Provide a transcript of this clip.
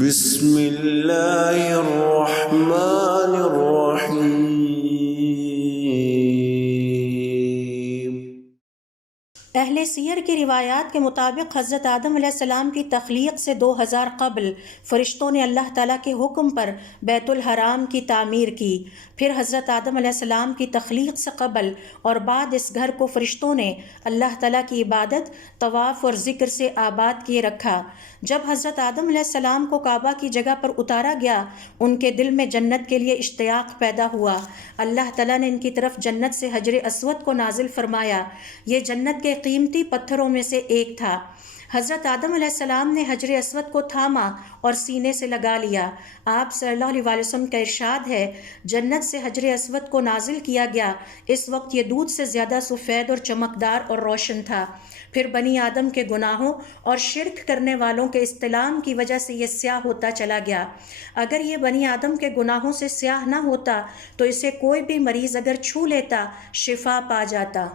بسم اللہ الرحمن الرحیم۔ اہل سیر کی روایات کے مطابق حضرت آدم علیہ السلام کی تخلیق سے 2000 قبل فرشتوں نے اللہ تعالیٰ کے حکم پر بیت الحرام کی تعمیر کی۔ پھر حضرت آدم علیہ السلام کی تخلیق سے قبل اور بعد اس گھر کو فرشتوں نے اللہ تعالیٰ کی عبادت، طواف اور ذکر سے آباد کیے رکھا۔ جب حضرت آدم علیہ السلام کو کعبہ کی جگہ پر اتارا گیا، ان کے دل میں جنت کے لیے اشتیاق پیدا ہوا۔ اللہ تعالیٰ نے ان کی طرف جنت سے حجر اسود کو نازل فرمایا۔ یہ جنت کے قیمتی پتھروں میں سے ایک تھا۔ حضرت آدم علیہ السلام نے حجر اسود کو تھاما اور سینے سے لگا لیا۔ آپ صلی اللہ علیہ وسلم کا ارشاد ہے، جنت سے حجر اسود کو نازل کیا گیا، اس وقت یہ دودھ سے زیادہ سفید اور چمکدار اور روشن تھا۔ پھر بنی آدم کے گناہوں اور شرک کرنے والوں کے استلام کی وجہ سے یہ سیاہ ہوتا چلا گیا۔ اگر یہ بنی آدم کے گناہوں سے سیاہ نہ ہوتا تو اسے کوئی بھی مریض اگر چھو لیتا شفا پا جاتا۔